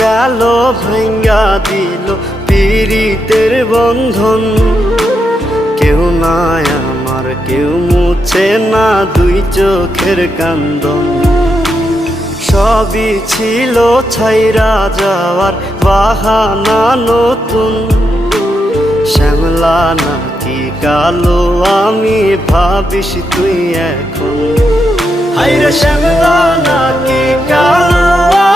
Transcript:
গেল ভাঙ্গা দিল পীড়িতের বন্ধন। কেউ নাই আমার, কেউ মুছে না দুই চোখের কান্দন। সবই ছিল ছাইরা যাওয়ার বাহানা নতুন। শ্যামলা নাকি কালো আমি ভাবিস তুই এখন। হায়রে শ্যামলা নাকি কালো